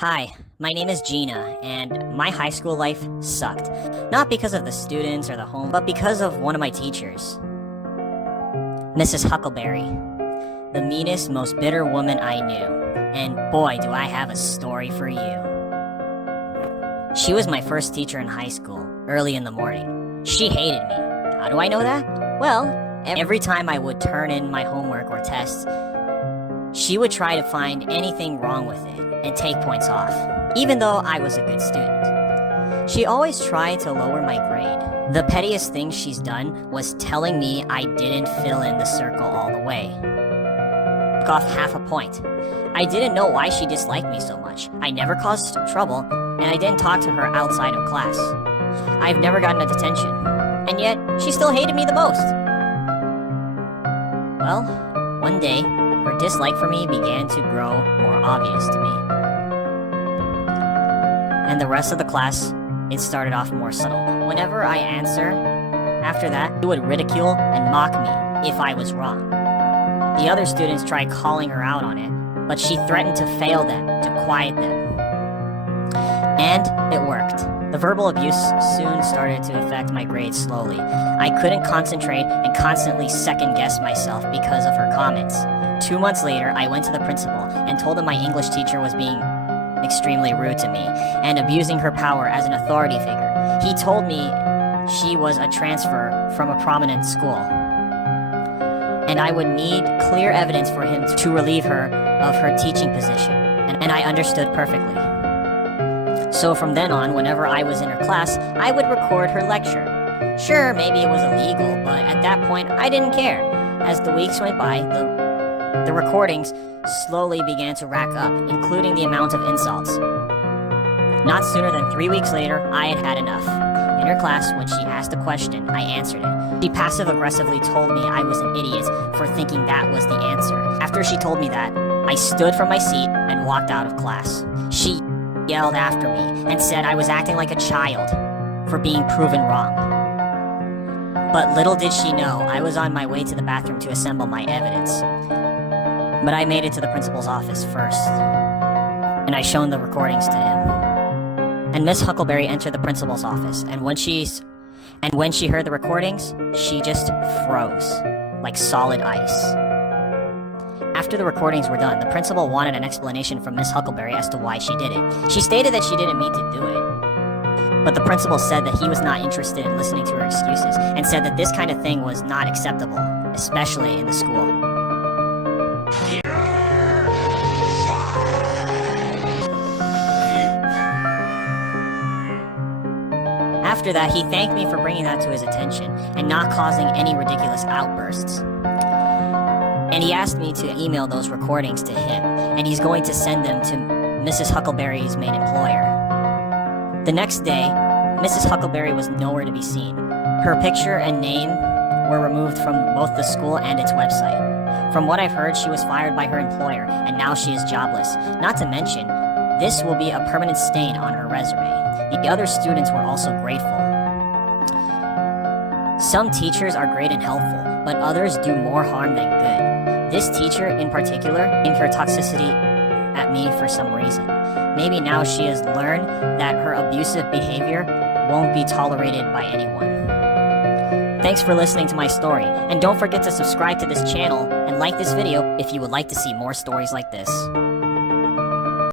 Hi, my name is Gina, and my high school life sucked. Not because of the students or the home, but because of one of my teachers. Mrs. Huckleberry, the meanest, most bitter woman I knew. And boy, do I have a story for you. She was my first teacher in high school, early in the morning. She hated me. How do I know that? Well, every time I would turn in my homework or tests, she would try to find anything wrong with it and take points off, even though I was a good student. She always tried to lower my grade. The pettiest thing she's done was telling me I didn't fill in the circle all the way. Took off half a point. I didn't know why she disliked me so much. I never caused trouble, and I didn't talk to her outside of class. I've never gotten a detention, and yet she still hated me the most. Well, one day, her dislike for me began to grow more obvious to me. And the rest of the class, it started off more subtle. Whenever I answer, after that, she would ridicule and mock me if I was wrong. The other students tried calling her out on it, but she threatened to fail them to quiet them. And it worked. The verbal abuse soon started to affect my grades slowly. I couldn't concentrate and constantly second-guess myself because of her comments. 2 months later, I went to the principal and told him my English teacher was being extremely rude to me and abusing her power as an authority figure. He told me she was a transfer from a prominent school, and I would need clear evidence for him to relieve her of her teaching position, and I understood perfectly. So from then on, whenever I was in her class, I would record her lecture. Sure, maybe it was illegal, but at that point, I didn't care. As the weeks went by, the recordings slowly began to rack up, including the amount of insults. Not sooner than 3 weeks later, I had had enough. In her class, when she asked a question, I answered it. She passive-aggressively told me I was an idiot for thinking that was the answer. After she told me that, I stood from my seat and walked out of class. She yelled after me and said I was acting like a child for being proven wrong. But little did she know, I was on my way to the bathroom to assemble my evidence. But I made it to the principal's office first, and I shown the recordings to him. And Miss Huckleberry entered the principal's office, and when she heard the recordings, she just froze, like solid ice. After the recordings were done, the principal wanted an explanation from Miss Huckleberry as to why she did it. She stated that she didn't mean to do it, but the principal said that he was not interested in listening to her excuses, and said that this kind of thing was not acceptable, especially in the school. After that, he thanked me for bringing that to his attention and not causing any ridiculous outbursts. And he asked me to email those recordings to him, and he's going to send them to Mrs. Huckleberry's main employer. The next day, Mrs. Huckleberry was nowhere to be seen. Her picture and name were removed from both the school and its website. From what I've heard, she was fired by her employer, and now she is jobless. Not to mention, this will be a permanent stain on her resume. The other students were also grateful. Some teachers are great and helpful, but others do more harm than good. This teacher, in particular, aimed her toxicity at me for some reason. Maybe now she has learned that her abusive behavior won't be tolerated by anyone. Thanks for listening to my story, and don't forget to subscribe to this channel and like this video if you would like to see more stories like this.